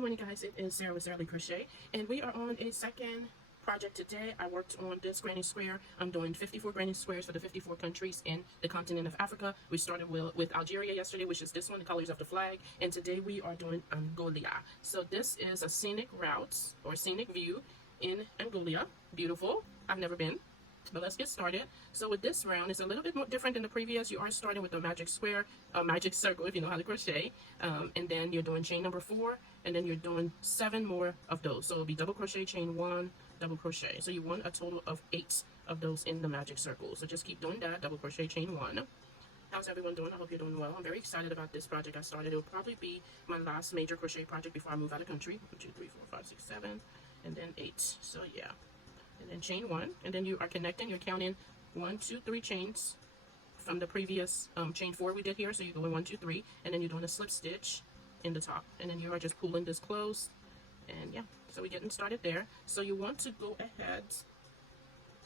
Good morning, guys. It is Sarah with Sarah Lee Crochet, and we are on a second project today. I worked on this granny square. I'm doing 54 granny squares for the 54 countries in the continent of Africa. We started with Algeria yesterday, which is this one, the colors of the flag, and today we are doing Angola. So this is a scenic route or scenic view in Angola. Beautiful. I've never been. But let's get started. So with this round, it's a little bit more different than the previous. You are starting with a magic square, a magic circle if you know how to crochet, and then you're doing chain number 4, and then you're doing 7 more of those. So it'll be double crochet, chain 1, double crochet. So you want a total of 8 of those in the magic circle. So just keep doing that, double crochet, chain 1. How's everyone doing? I hope you're doing well. I'm very excited about this project I started. It'll probably be my last major crochet project before I move out of country. 1, 2, 3, 4, 5, 6, 7, and then 8. So yeah. And then chain 1, and then you are connecting. You're counting 1, 2, 3 chains from the previous chain 4 we did here. So you're going 1, 2, 3, and then you're doing a slip stitch in the top, and then you are just pulling this close. And yeah, so we're getting started there. So you want to go ahead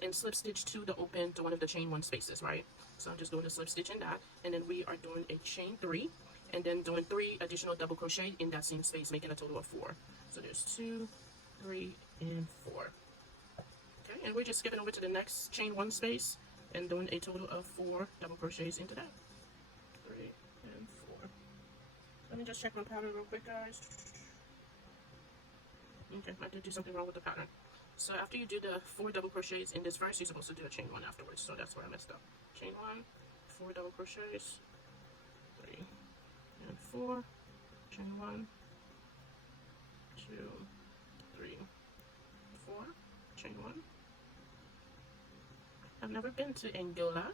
and slip stitch to the open to one of the chain 1 spaces, right? So I'm just doing a slip stitch in that, and then we are doing a chain 3, and then doing 3 additional double crochet in that same space, making a total of 4. So there's 2, 3, and 4. Okay, and we're just skipping over to the next chain 1 space and doing a total of 4 double crochets into that. 3 and 4. Let me just check my pattern real quick, guys. Okay, I did do something wrong with the pattern. So after you do the 4 double crochets in this verse, you're supposed to do a chain 1 afterwards. So that's where I messed up. Chain 1, 4 double crochets, 3 and 4, chain 1, 2, 3, 4, chain 1. I've never been to Angola,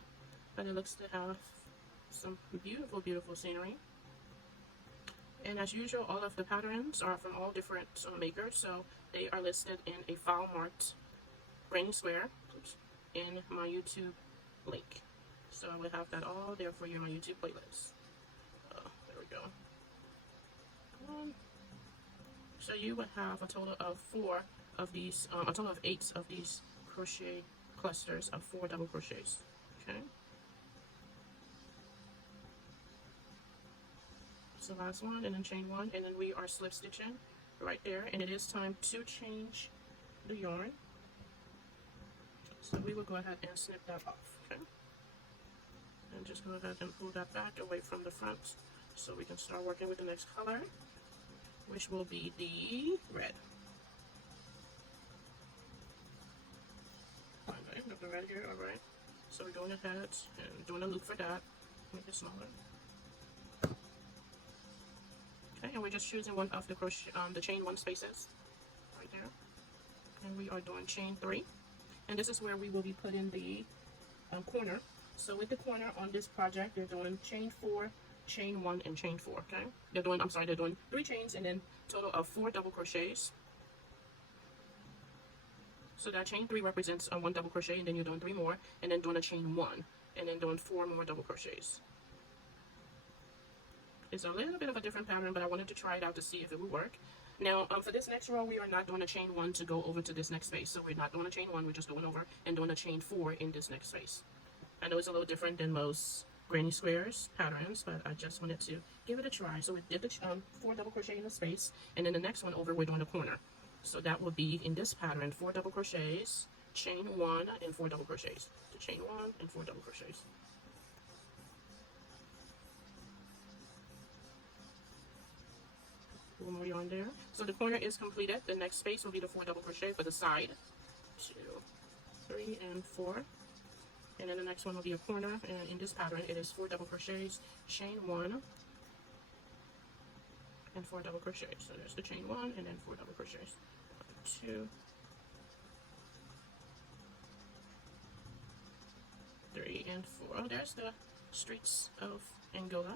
but it looks to have some beautiful, beautiful scenery. And as usual, all of the patterns are from all different makers, so they are listed in a file marked granny square in my YouTube link. So I will have that all there for you in my YouTube playlist. There we go. So you would have a total of 4 of these, a total of 8 of these crochet clusters of 4 double crochets. Okay, so last one, and then chain 1, and then we are slip stitching right there, and it is time to change the yarn. So we will go ahead and snip that off. Okay, and just go ahead and pull that back away from the front so we can start working with the next color, which will be the red. The red here, alright. So we're going ahead and doing a loop for that. Make it smaller. Okay, and we're just choosing one of the crochet, the chain 1 spaces right there. And we are doing chain 3. And this is where we will be putting the corner. So with the corner on this project, they're doing chain 4, chain 1, and chain 4. Okay, they're doing 3 chains and then total of 4 double crochets. So that chain 3 represents 1 double crochet, and then you're doing 3 more, and then doing a chain 1, and then doing 4 more double crochets. It's a little bit of a different pattern, but I wanted to try it out to see if it would work. Now, for this next row, we are not doing a chain 1 to go over to this next space. So we're not doing a chain 1, we're just going over and doing a chain 4 in this next space. I know it's a little different than most granny squares patterns, but I just wanted to give it a try. So we did the 4 double crochet in the space, and then the next one over, we're doing a corner. So that will be in this pattern 4 double crochets, chain 1, and 4 double crochets. So chain 1 and 4 double crochets. One more yarn there. So the corner is completed. The next space will be the 4 double crochet for the side. 2, 3, and 4. And then the next one will be a corner. And in this pattern, it is 4 double crochets, chain 1, and 4 double crochets. So there's the chain 1 and then 4 double crochets. 2, 3, and 4. Oh, there's the streets of Angola.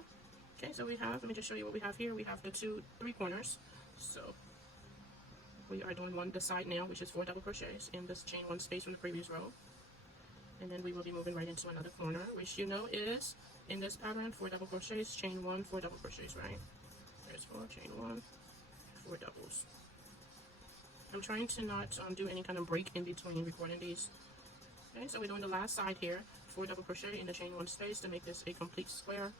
Okay, so we have, let me just show you what we have here. We have the 3 corners. So we are doing one this side now, which is 4 double crochets in this chain 1 space from the previous row. And then we will be moving right into another corner, which you know is in this pattern 4 double crochets, chain 1, 4 double crochets, right? There's 4, chain 1, 4 doubles. I'm trying to not do any kind of break in between recording these. Okay, so we're doing the last side here, 4 double crochet in the chain 1 space to make this a complete square.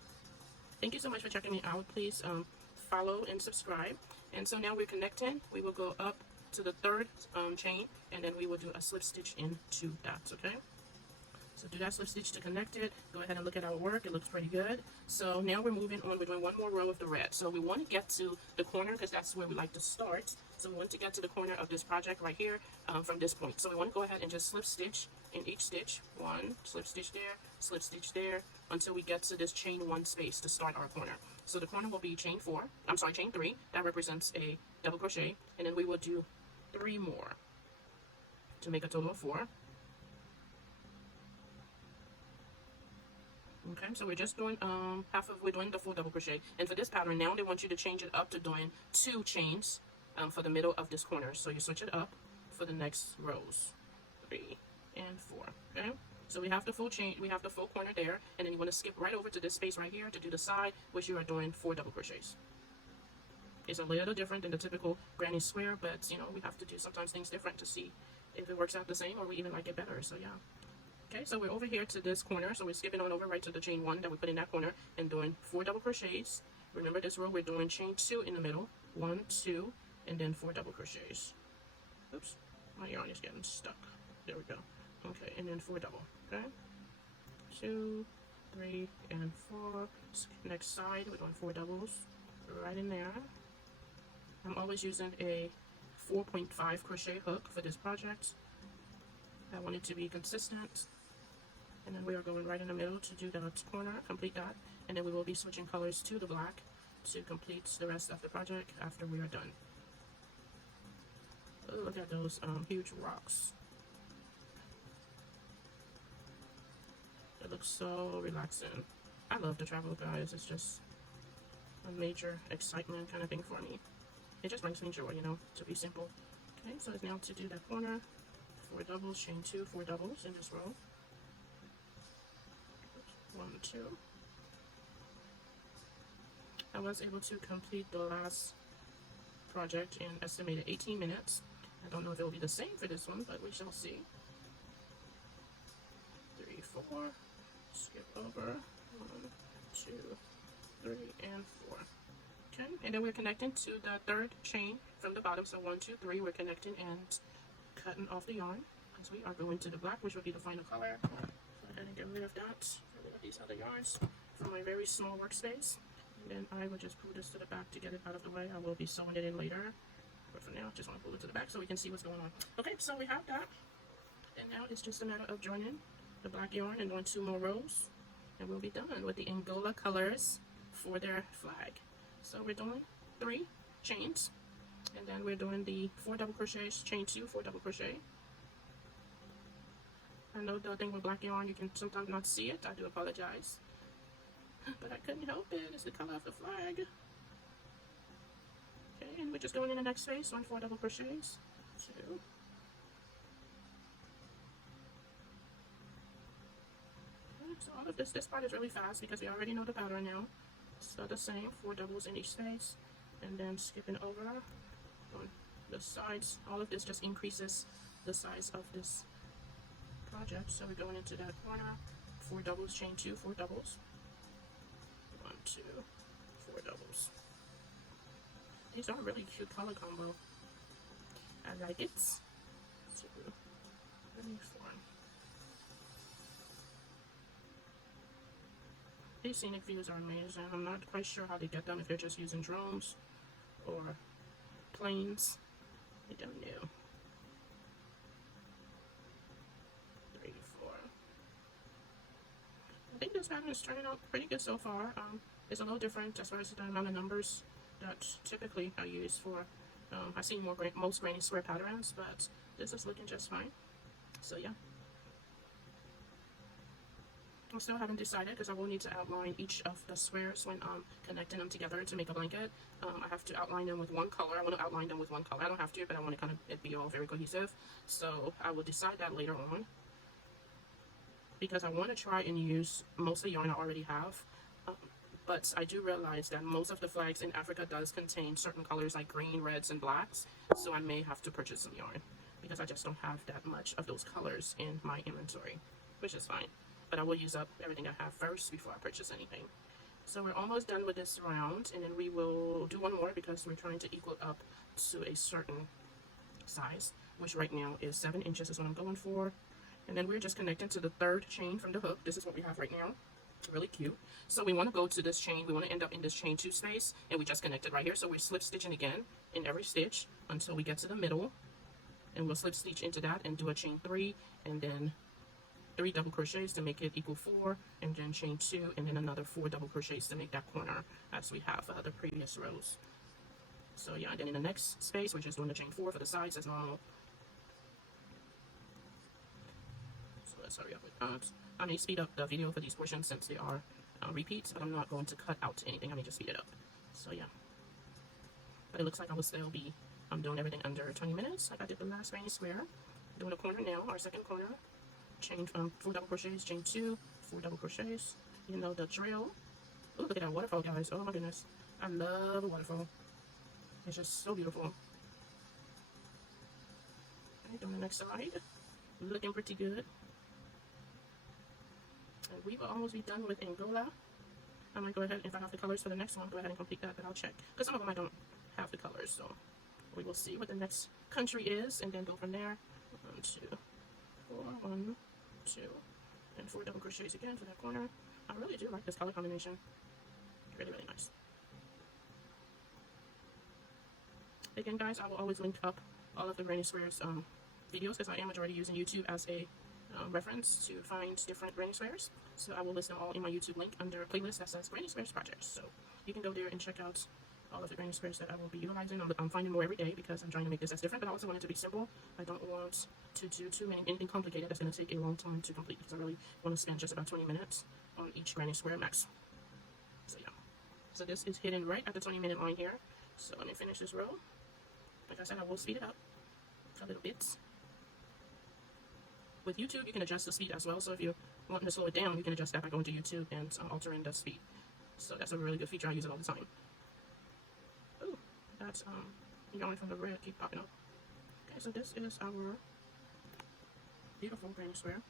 Thank you so much for checking me out. Please follow and subscribe. And so now we're connecting. We will go up to the third chain, and then we will do a slip stitch into that, okay? So do that slip stitch to connect it. Go ahead and look at our work. It looks pretty good. So now we're moving on. We're doing one more row of the red. So we want to get to the corner because that's where we like to start. So we want to get to the corner of this project right here from this point. So we want to go ahead and just slip stitch in each stitch. One, slip stitch there, until we get to this chain 1 space to start our corner. So the corner will be chain 3. That represents a double crochet. And then we will do 3 more to make a total of 4. Okay, so we're just doing we're doing the 4 double crochet, and for this pattern now they want you to change it up to doing 2 chains for the middle of this corner. So you switch it up for the next rows, 3 and 4. Okay, so we have the full chain, we have the full corner there, and then you want to skip right over to this space right here to do the side, which you are doing 4 double crochets. It's a little different than the typical granny square, but you know, we have to do sometimes things different to see if it works out the same or we even like it better. So yeah. Okay, so we're over here to this corner, so we're skipping on over right to the chain 1 that we put in that corner and doing 4 double crochets. Remember this row, we're doing chain 2 in the middle, 1, 2, and then 4 double crochets. Oops, my yarn is getting stuck. There we go. Okay, and then 4 double. Okay, 2, 3, and 4. Next side, we're doing 4 doubles right in there. I'm always using a 4.5 crochet hook for this project. I want it to be consistent. And then we are going right in the middle to do that corner, complete that, and then we will be switching colors to the black to complete the rest of the project after we are done. Oh, look at those huge rocks. It looks so relaxing. I love to travel, guys. It's just a major excitement kind of thing for me. It just brings me joy, you know, to be simple. Okay, so it's now to do that corner, 4 doubles, chain 2, 4 doubles in this row. 1, 2. I was able to complete the last project in estimated 18 minutes. I don't know if it will be the same for this one, but we shall see. 3, 4. Skip over. 1, 2, 3, and 4. Okay, and then we're connecting to the third chain from the bottom. So 1, 2, 3. We're connecting and cutting off the yarn as we are going to the black, which will be the final color. Go ahead and get rid of that. Get rid of these other yarns from my very small workspace. And then I will just pull this to the back to get it out of the way. I will be sewing it in later. But for now, I just want to pull it to the back so we can see what's going on. Okay, so we have that. And now it's just a matter of joining the black yarn and doing 2 more rows. And we'll be done with the Angola colors for their flag. So we're doing 3 chains. And then we're doing the 4 double crochets, chain 2, 4 double crochet. I know the thing with black yarn, you can sometimes not see it. I do apologize. But I couldn't help it. It's the color of the flag. Okay, and we're just going in the next space, 1 4 double crochets. 2. Okay, so all of this part is really fast because we already know the pattern now. So the same, 4 doubles in each space. And then skipping over on the sides. All of this just increases the size of this project. So we're going into that corner, 4 doubles, chain 2, 4 doubles. 1, 2, 4 doubles. These are a really cute color combo. I like it. 2, 3, 4. These scenic views are amazing. I'm not quite sure how they get them, if they're just using drones or planes. I don't know. 3, 4. I think this pattern is turning out pretty good so far. It's a little different as far as the amount of numbers that typically I use for. I've seen most granny square patterns, but this is looking just fine. So yeah. I still haven't decided because I will need to outline each of the squares when I'm connecting them together to make a blanket. I have to outline them with one color. I want to outline them with one color. I don't have to, but I want to kind of it be all very cohesive. So I will decide that later on because I want to try and use most of the yarn I already have. But I do realize that most of the flags in Africa does contain certain colors like green, reds, and blacks. So I may have to purchase some yarn because I just don't have that much of those colors in my inventory, which is fine. But I will use up everything I have first before I purchase anything. So we're almost done with this round, and then we will do one more because we're trying to equal up to a certain size, which right now is 7 inches is what I'm going for. And then we're just connecting to the third chain from the hook. This is what we have right now. Really cute. So we want to go to this chain. We want to end up in this chain 2 space, and we just connected right here. So we're slip stitching again in every stitch until we get to the middle, and we'll slip stitch into that and do a chain 3, and then 3 double crochets to make it equal 4, and then chain 2, and then another 4 double crochets to make that corner as we have the previous rows. So yeah, and then in the next space we're just doing the chain 4 for the sides as normal. So let's hurry up with that. I may speed up the video for these portions since they are repeats, but I'm not going to cut out anything. I may just speed it up. So yeah, but it looks like I will still be doing everything under 20 minutes like I did the last granny square. Doing a corner now, our second corner. Chain 4 double crochets, chain 2, 4 double crochets. You know the drill. Oh, look at that waterfall, guys. Oh my goodness, I love a waterfall. It's just so beautiful. Okay, doing the next side. Looking pretty good. And we will almost be done with Angola. I might go ahead, if I have the colors for the next one, go ahead and complete that, but I'll check. Because some of them I don't have the colors, so we will see what the next country is, and then go from there. 1, 2, 4, 1, 2, and 4 double crochets again for that corner. I really do like this color combination. Really, really nice. Again, guys, I will always link up all of the granny squares videos because I am majority using YouTube as a reference to find different granny squares. So I will list them all in my YouTube link under a playlist that says Granny Squares Projects. So you can go there and check out all of the granny squares that I will be utilizing. I'm finding more every day because I'm trying to make this as different, but I also want it to be simple. I don't want to do anything complicated that's going to take a long time to complete because I really want to spend just about 20 minutes on each granny square max. So yeah. So this is hidden right at the 20-minute line here. So let me finish this row. Like I said, I will speed it up a little bit. With YouTube, you can adjust the speed as well. So if you're wanting to slow it down, you can adjust that by going to YouTube and altering the speed. So that's a really good feature. I use it all the time. Ooh, that's yarn from the red keep popping up. Okay, so this is our beautiful granny square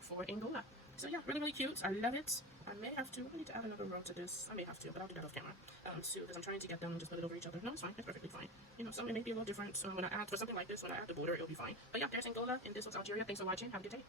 for Angola. So yeah, really, really cute. I love it. I need to add another row to this. I may have to, but I'll do that off camera. Too, because I'm trying to get them and just put it over each other. No, it's fine. It's perfectly fine. You know, some it may be a little different. So when I add for something like this, when I add the border, it'll be fine. But yeah, there's Angola, and this was Algeria. Thanks for watching. Have a good day.